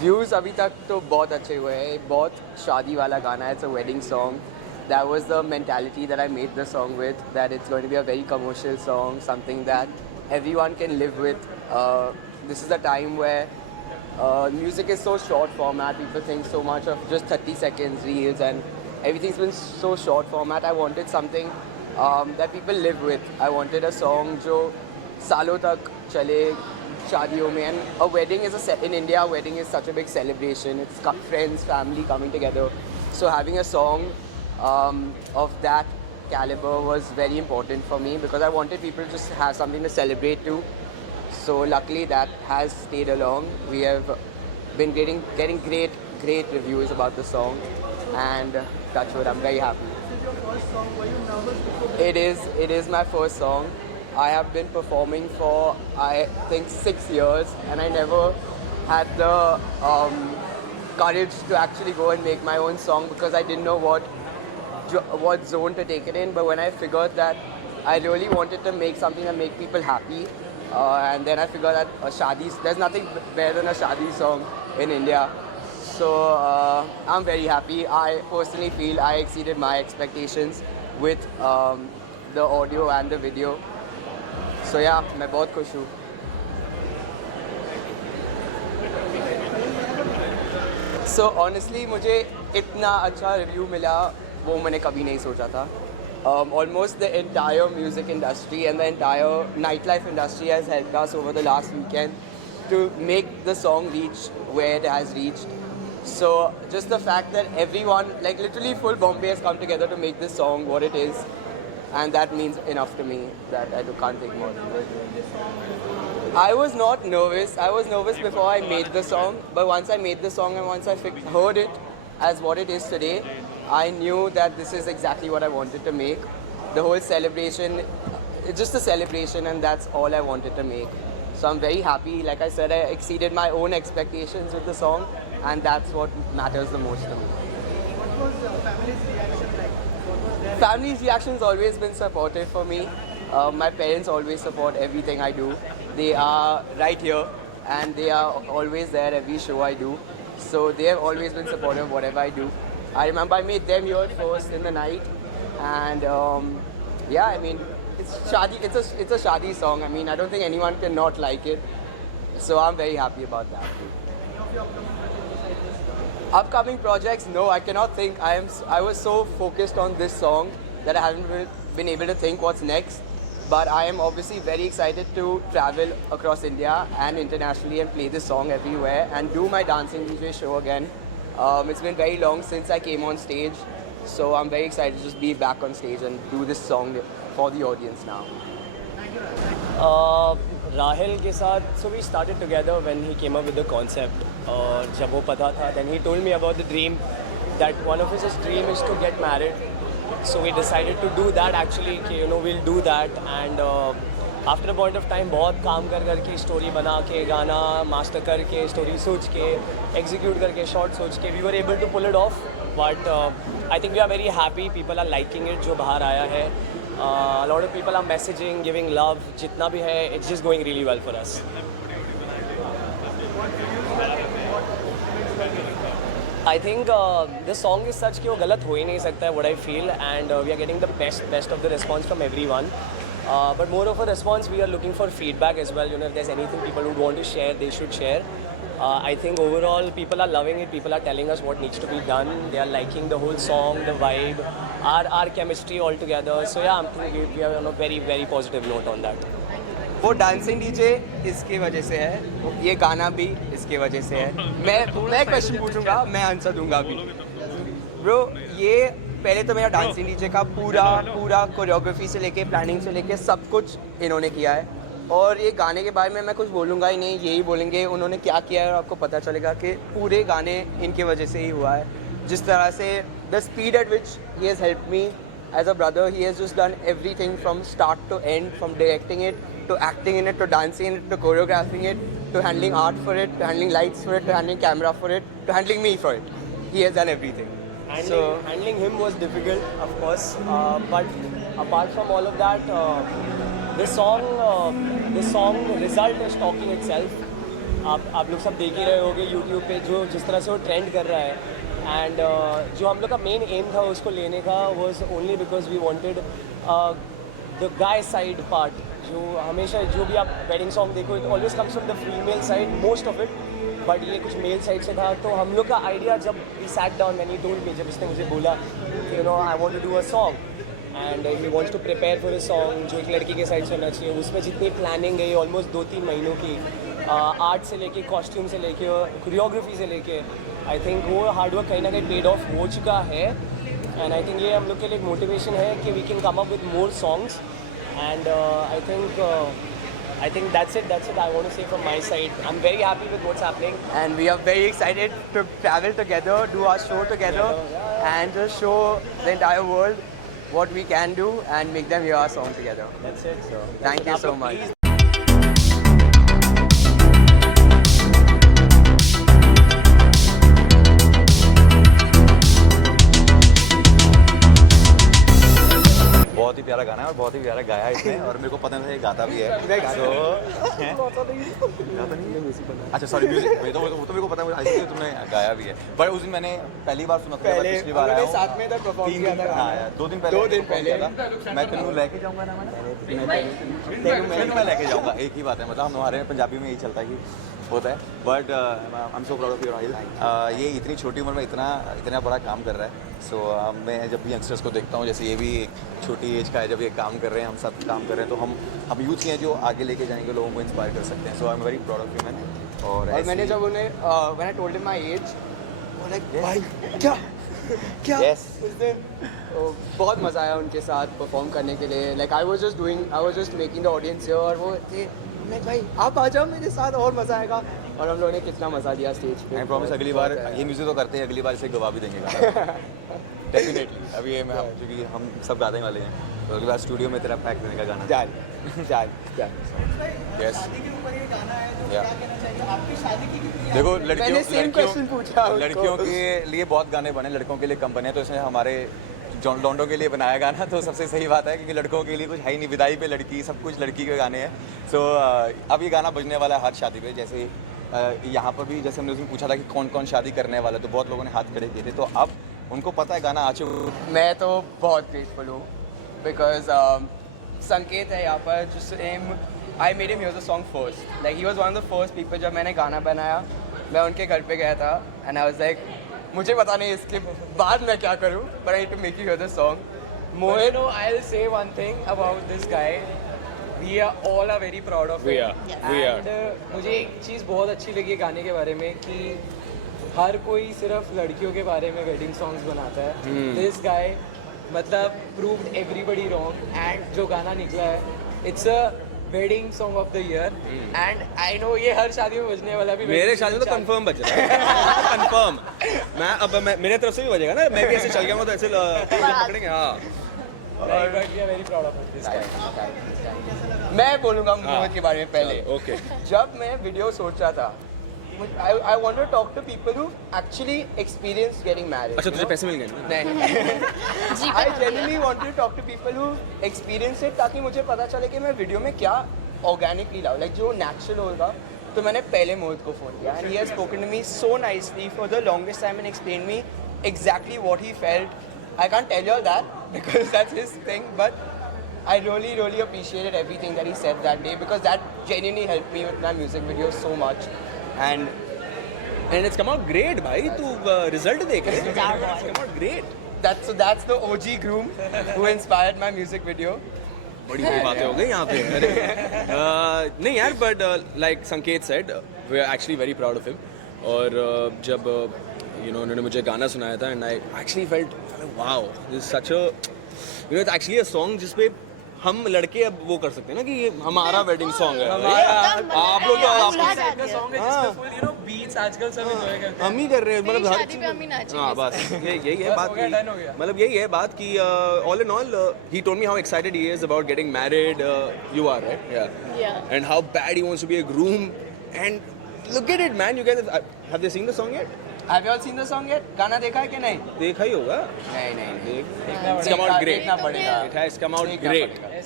Views अभी तक तो बहुत अच्छे हुए हैं. बहुत शादी वाला गाना है. It's a wedding song. That was the mentality that I made the song with. That it's going to be a very commercial song, something that everyone can live with. This is a time where music is so short format. People think so much of just 30 seconds reels, and everything's been so short format. I wanted something that people live with. I wanted a song जो सालों तक चले शादियों में. And a wedding is in India, a wedding is such a big celebration. It's friends, family coming together. So having a song of that caliber was very important for me because I wanted people to just have something to celebrate too. So luckily that has stayed along. We have been getting great reviews about the song, and touch wood, I'm very happy. This is your first song. Were you nervous before? It is my first song. I have been performing for I think 6 years, and I never had the courage to actually go and make my own song because I didn't know what zone to take it in. But when I figured that I really wanted to make something that make people happy, and then I figured that there's nothing better than a shadi song in India. So I'm very happy. I personally feel I exceeded my expectations with the audio and the video. So yeah, मैं बहुत खुश हूँ. So honestly मुझे इतना अच्छा review मिला वो मैंने कभी नहीं सोचा था. Almost the entire music industry and the entire nightlife industry has helped us over the last weekend to make the song reach where it has reached. So just the fact that everyone, like literally full Bombay has come together to make this song what it is, and that means enough to me that I can't take more. I was not nervous. I was nervous before I made the song, but once I made the song and once I heard it as what it is today, I knew that this is exactly what I wanted to make. The whole celebration, it's just a celebration, and that's all I wanted to make. So I'm very happy. Like I said, I exceeded my own expectations with the song, and that's what matters the most to me. What was family's reaction like? What was their Family's reaction's always been supportive for me. My parents always support everything I do. They are right here, and they are always there every show I do. So they have always been supportive of whatever I do. I remember I made them hear it first in the night, and yeah, I mean it's shadi. It's a shadi song. I mean I don't think anyone can not like it. So I'm very happy about that. any of your Upcoming upcoming projects? projects? No, I cannot think. I was so focused on this song that I haven't been able to think what's next. But I am obviously very excited to travel across India and internationally and play this song everywhere and do my dancing DJ show again. It's been very long since I came on stage, so I'm very excited to just be back on stage and do this song for the audience now. Thank you, Raj. Rahil के साथ so we started together when he came up with the concept. और जब वो पता था then he told me about the dream that one of his dream is to get married. So we decided to do that actually कि we'll do that and after a point of time बहुत काम करके story बना के गाना master करके story सोच के एग्जीक्यूट करके शॉर्ट सोच के we were able to pull it off but I think we are very happy people are liking it जो बाहर आया है. A lot of people are messaging, giving love. जितना भी है, it's just going really well for us. I think the song is such कि वो गलत हो ही नहीं सकता है what I feel and we are getting the best of the response from everyone. But more of a response, we are looking for feedback as well. If there's anything people would want to share, they should share. I think overall people are loving it. People are telling us what needs to be done. They are liking the whole song, the vibe, our chemistry all together. So yeah, I'm thinking we are on a very positive note on that. वो dancing DJ इसकी वजह से है, ये गाना भी इसकी वजह से है. मैं क्वेश्चन पूछूंगा, मैं आंसर दूंगा भी. ब्रो, ये पहले तो मेरा डांसिंग डीजे का पूरा कोरियोग्राफी से लेके प्लानिंग से लेके सब कुछ इन्होंने किया है. और ये गाने के बारे में मैं कुछ बोलूँगा ही नहीं, यही बोलेंगे उन्होंने क्या किया है और आपको पता चलेगा कि पूरे गाने इनकी वजह से ही हुआ है. जिस तरह से the speed at which he has help me as a brother, he has just done everything from start to end, from directing it to acting in it, to dancing in it, to choreographing it, to handling art for it, to handling lights for it, to handling camera for it, to handling me for it. He has done everything. Handling him was difficult, of course. But apart from all of that, this song result is talking itself. आप लोग सब देख ही रहे होगे YouTube पे जो जिस तरह से वो ट्रेंड कर रहा है एंड जो हम लोग का मेन एम था उसको लेने का was only because we wanted the guy side part जो हमेशा जो भी आप वेडिंग सॉन्ग देखो it always comes from the female side most of it but ये कुछ मेल साइड से था तो हम लोग का आइडिया जब we sat down man he told me जब इसने मुझे बोला you know I want to do a song and he wants to prepare for a song जो एक लड़की के साइड से होना चाहिए उसमें जितनी प्लानिंग गई ऑलमोस्ट 2-3 महीनों की आर्ट से लेके कॉस्ट्यूम से लेके कोरियोग्राफी से लेके आई थिंक वो हार्डवर्क कहीं ना कहीं पेड ऑफ हो चुका है एंड आई थिंक ये हम लोग के लिए एक मोटिवेशन है कि we can come up with more songs and I think that's it I want to say from my side. I'm very happy with what's happening. And we are very excited to travel together, do our show together, and just show the entire world what we can do and make them hear our song together. That's it. So Thank you so much. बहुत ही प्यारा गाना है और बहुत ही प्यारा गाया है इसने और मेरे को पता नहीं था ये गाता भी है अच्छा सॉरी म्यूजिक वो तो मेरे को पता है इसलिए तुमने गाया भी है पर उस दिन मैंने पहली बार सुना था पिछली बार आया साथ में तक परफॉर्म किया था हाँ 2 दिन पहले मैं तेनू लेके जाऊंगा ना मैं लेके जाऊंगा एक ही बात है मतलब हम हमारे पंजाबी में यही चलता है कि होता है but I am so proud of your आइल ये इतनी छोटी उम्र में इतना बड़ा काम कर रहा है सो मैं जब भी यंगस्टर्स को देखता हूँ जैसे ये भी एक छोटी एज का है जब ये काम कर रहे हैं हम सब काम कर रहे हैं तो हम यूथ ही हैं जो आगे लेके जाएंगे लोगों को इंस्पायर कर सकते हैं so I am very proud of you man और मैंने जब उन्हें when I told him my age वो लाइक भाई क्या Yes. उस दिन बहुत मज़ा आया उनके साथ परफॉर्म करने के लिए like I was just making the audience here और वो थे मैं भाई आप आ जाओ मेरे साथ और मज़ा आएगा और हम लोगों ने कितना मज़ा दिया स्टेज पे आई प्रॉमिस अगली बार ये म्यूजिक तो करते हैं अगली बार इसे गवा भी देंगे डेफिनेटली अभी ये मैं क्योंकि हम सब गाने ही वाले हैं तो अगली बार स्टूडियो में तेरा पैक करने का गाना जान यस शादी के ऊपर ये गाना है तो Yeah. क्या कहना चाहिए आपकी शादी की कितनी देखो मैंने same question पूछा उसको। लड़कियों के लिए बहुत गाने बने लड़कों के लिए कम बने तो इसने हमारे लॉन्डो के लिए बनाया गाना तो सबसे सही बात है क्योंकि लड़कों के लिए कुछ है ही नहीं विदाई पे लड़की सब कुछ लड़की के गाने हैं सो अब ये गाना बजने वाला है हर शादी पे जैसे यहाँ पर भी जैसे हमने उसमें पूछा था कि कौन कौन शादी करने वाला तो बहुत लोगों ने हाथ खड़े किए थे तो अब उनको पता है गाना आ चुका मैं तो बहुत ग्रेटफुल हूँ बिकॉज संकेत है यहाँ पर जिसने I made him here the song first like he was one of the first people जब मैंने गाना बनाया मैं उनके घर पे गया था एंड आई वाज लाइक मुझे पता नहीं इसके बाद मैं क्या करूँ but I to make you hear the song Mohit, I'll say one thing about this guy. We all are very proud of him. We are. And मुझे एक चीज़ बहुत अच्छी लगी गाने के बारे में कि हर कोई सिर्फ लड़कियों के बारे में वेडिंग सॉन्ग्स बनाता है. This guy मतलब proved everybody wrong and जो गाना निकला है it's a wedding song of the year and I know ये हर शादी में बजने वाला भी मेरे शादी में तो कंफर्म बज रहा है कंफर्म मैं मेरे तरफ से भी बजेगा ना मैं भी ऐसे चल गया हूँ तो ऐसे पकड़ेंगे हाँ but we are very proud of this guy. मैं बोलूँगा मोहित के बारे में पहले ओके जब मैं वीडियो सोच रहा था I want to talk to people who actually experienced getting married. अच्छा तुझे पैसे मिल गए ना नहीं I genuinely want to talk to people who experience it ताकि मुझे पता चले कि मैं वीडियो में क्या ऑर्गेनिकली लाऊं लाइक जो नेचुरल होगा तो मैंने पहले मोहित को फ़ोन किया and he has spoken to me so nicely for the longest time and explained me exactly what he felt. I can't tell you all that because that's his thing but I really appreciated everything that he said that day because that genuinely helped me with my music video so much. And it's come out great भाई तू result देख it's come out great That's the OG groom who inspired my music video. बड़ी बड़ी बातें हो गई यहाँ पे अरे नहीं यार but like Sanket said we are actually very proud of him और जब यू नो उन्होंने मुझे गाना सुनाया था and I actually felt wow this such a you know it's actually a song जिस पे हम लड़के अब वो कर सकते हैं ना कि ये हमारा वेडिंग सॉन्ग है आप लोग तो सॉन्ग है जिसमें फुल यू नो बीट्स आजकल सब एंजॉय करते हैं. हम ही कर रहे हैं मतलब हर शादी पे हम ही नाचेंगे. हाँ बस यही है बात हो गया, की done हो गया. मतलब यही है बात कि all in all he told me how excited he is about getting married you are right Yeah. And how bad he wants to be a groom and look at it man you guys have they seen the song yet Have you all seen the song yet? गाना देखा है कि नहीं? देखा ही होगा नहीं. It's come out great देखना पड़ेगा. इट हैज कम आउट देखना ग्रेट पड़ेगा.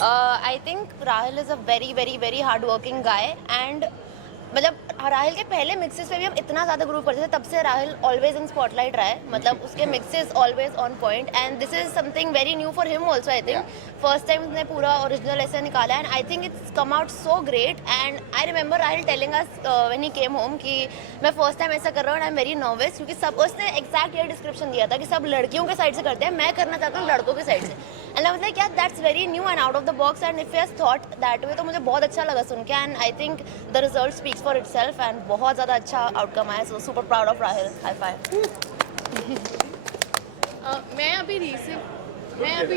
I think Rahil is a very very very hard working guy and मतलब राहिल के पहले मिक्सेस पे भी हम इतना ज़्यादा ग्रूव करते थे, तब से राहिल ऑलवेज इन स्पॉटलाइट रहा है, मतलब उसके mixes always on point and this is something very new for him also. I think first time उसने पूरा ओरिजिनल ऐसे निकाला and I think it's come out so great. And I remember Rahil telling us when he came home कि मैं first time ऐसा कर रहा हूँ and I am very nervous, क्योंकि सब उसने एग्जैक्ट ये डिस्क्रिप्शन दिया था कि सब लड़कियों के साइड से करते हैं, मैं करना चाहता हूँ लड़कों के साइड से. एंड आई वाज लाइक यार that's very new and out of the box and if you has thought that way, तो मुझे बहुत अच्छा लगा सुन के and I think the result speaks for itself and बहुत ज़्यादा अच्छा आउटकम आया. So super proud of Rahil. High five. मैं अभी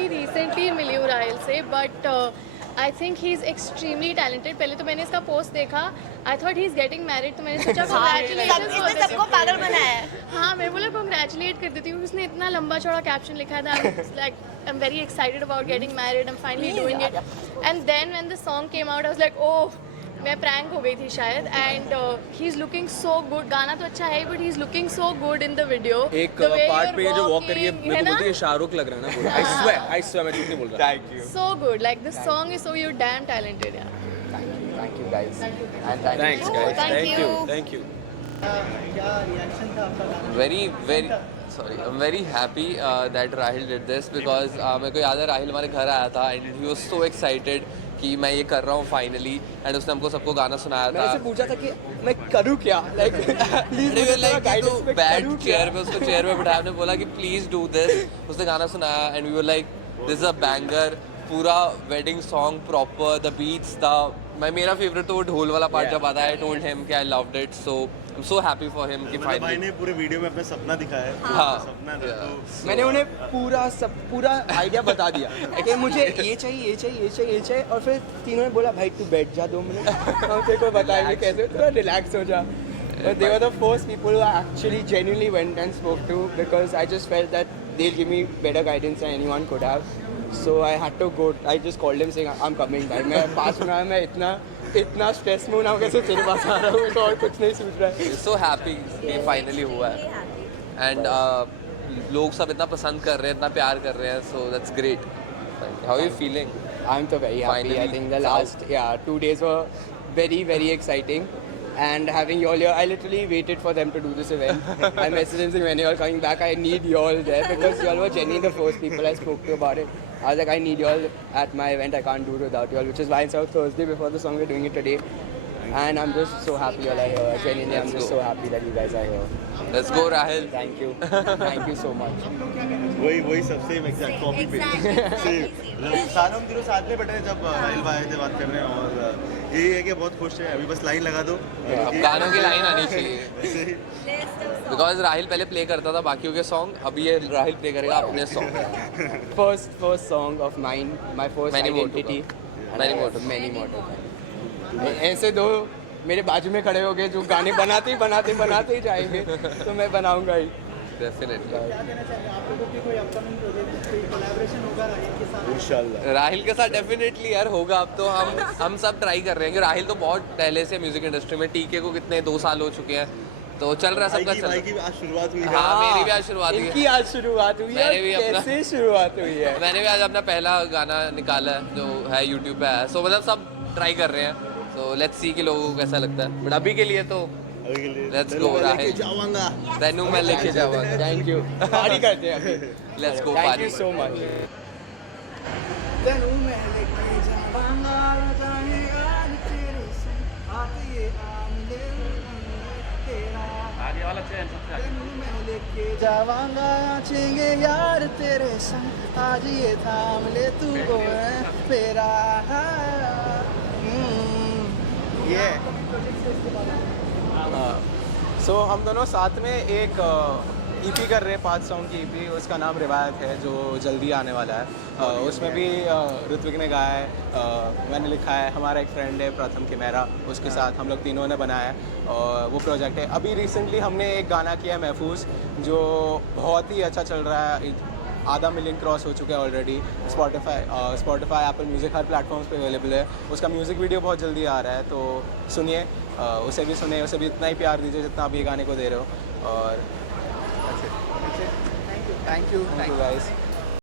रिसेंटली मिली हूँ राहिल से, but I think he is extremely talented. पहले तो मैंने इसका पोस्ट देखा, I thought he is getting married, तो मैंने सोचा इसने सबको पागल बनाया है. हाँ, मैं बोला कॉन्ग्रेचुलेट कर देती हूँ. उसने इतना लंबा चौड़ा कैप्शन लिखा था, like I am very excited about getting married, I am finally doing it. And then when the song came out I was like oh, मैं प्रैंक हो गई थी शायद. And he is looking so good. गाना तो अच्छा है but he is looking so good in the video. एक पार्ट पे जो वॉक करिए मेरे को बोलती है शाहरुख लग रहा है ना पूरा. आई स्वेयर मैं झूठ नहीं बोल रहा. Thank you. So good, like this song is so you're damn talented, yeah. Thank you guys. And Thanks guys. Thank you. Thank you. क्या रिएक्शन था आपका गाना? very sorry, I'm very happy that Rahil did this because मेरे को याद है राहिल हमारे घर आया था and he was so excited कि मैं ये कर रहा हूँ फाइनली. एंड उसने हमको सबको गाना सुनाया था. मैंने पूछा था कि मैं करूँ क्या, लाइक बैड चेयर पे, उसको चेयर पे बिठाया, हमने बोला कि प्लीज डू दिस. उसने गाना सुनाया and we were like this is a banger. पूरा wedding song proper, the beats था. मेरा फेवरेट तो वो ढोल वाला पार्ट जब आता है. आई टोल्ड हिम कि I loved it, so I am so happy for him कि भाई फाइनली. ने पूरे वीडियो में अपना सपना दिखाया है. हाँ. सपना था तो मैंने उन्हें पूरा आइडिया बता दिया कि मुझे ये चाहिए और फिर तीनों ने बोला भाई तू बैठ जा 2 मिनट, हम तेरे को बताएंगे कैसे, थोड़ा रिलैक्स हो जा. But they were the first people who I actually genuinely went and spoke to because I just felt that they'll give me better guidance than anyone could have. So I had to go. I just called him saying I'm coming back. मैं पास में मैं इतना stress में हूँ कैसे तेरे पास आ रहा हूँ, मेरे को और कुछ नहीं सूझ रहा है. सो हैप्पी कि फाइनली हुआ है. एंड लोग सब इतना पसंद कर रहे हैं, इतना प्यार कर रहे हैं. So that's great. How are you feeling? I'm so very happy. Finally, I think the it's last 2 days were very very exciting. And having you all here, I literally waited for them to do this event. I messaged them saying when you're coming back, I need you all there because you all were genuinely the first people I spoke to about it. I was like, I need you all at my event. I can't do it without you all, which is why it's our Thursday before the song. We're doing it today. And I'm just so happy you all are here. Genuinely, I'm just so happy that you guys are here. Let's go Rahil. Thank you. Thank you so much. वही सब same exact copy पे same. सारे हम तीनों साथ में बैठे थे जब राहिल भाई थे बात करने, और यही है कि बहुत खुश है. अभी बस लाइन लगा दो. अब गानों की लाइन आनी चाहिए बिकॉज राहिल पहले प्ले करता था बाकियों के सॉन्ग. अभी ये राहिल प्ले करेगा अपने song. First song of mine, my first Many more to identity. Many more to Many more to come. ऐसे दो मेरे बाजू में खड़े हो गए जो गाने बनाते ही जाएंगे, तो मैं बनाऊंगा ही. डेफिनेटली. क्या कहना चाहिए आप लोगों की कोई अपकमिंग प्रोजेक्ट, कोई कोलैबोरेशन होगा राहिल के साथ? इंशाल्लाह राहिल के साथ डेफिनेटली यार होगा. अब तो हम सब ट्राई कर रहे हैं कि राहिल तो बहुत पहले से म्यूजिक इंडस्ट्री में. टीके को कितने 2 साल हो चुके हैं, तो चल रहा है सबका. चल भाई की आज शुरुआत हुई है. हाँ, मेरी भी आज शुरुआत हुई है. इनकी आज शुरुआत हुई है. मैंने भी अपना- कैसे शुरुआत हुई है? मैंने भी आज अपना पहला गाना निकाला है जो है यूट्यूब पे है. सो मतलब सब ट्राई कर रहे हैं. सो लेट्स सी कि लोगों को कैसा लगता है. बट अभी के लिए तो अभी के लिए Let's चलो, go, मैं लेके राहिल. जाऊंगा. तेनू मैं लेके जाऊंगा. Thank you. पार्टी करते हैं. Let's go thank party. You so much. तेनू मैं लेके जावांगा जाने आज तेरे संग आते ये आमले तेरा. तेनू मैं लेके जावांगा चेंगे यार तेरे संग आज ये थाम ले तू को मेरा. ये सो हम दोनों साथ में एक ईपी कर रहे हैं, 5 सॉन्ग की ईपी. उसका नाम रिवायत है जो जल्दी आने वाला है. उसमें भी ऋत्विक ने गाया है, मैंने लिखा है. हमारा एक फ्रेंड है प्रथम किमेरा, उसके साथ हम लोग तीनों ने बनाया है. और वो प्रोजेक्ट है. अभी रिसेंटली हमने एक गाना किया है महफूज, जो बहुत ही अच्छा चल रहा है. 1.5 मिलियन क्रॉस हो चुका है ऑलरेडी. स्पॉटिफाई एप्पल म्यूज़िक हर प्लेटफॉर्म्स पे अवेलेबल है. उसका म्यूज़िक वीडियो बहुत जल्दी आ रहा है, तो सुनिए, उसे भी सुनिए, उसे भी इतना ही प्यार दीजिए जितना आप ये गाने को दे रहे हो. और thank you thank you guys.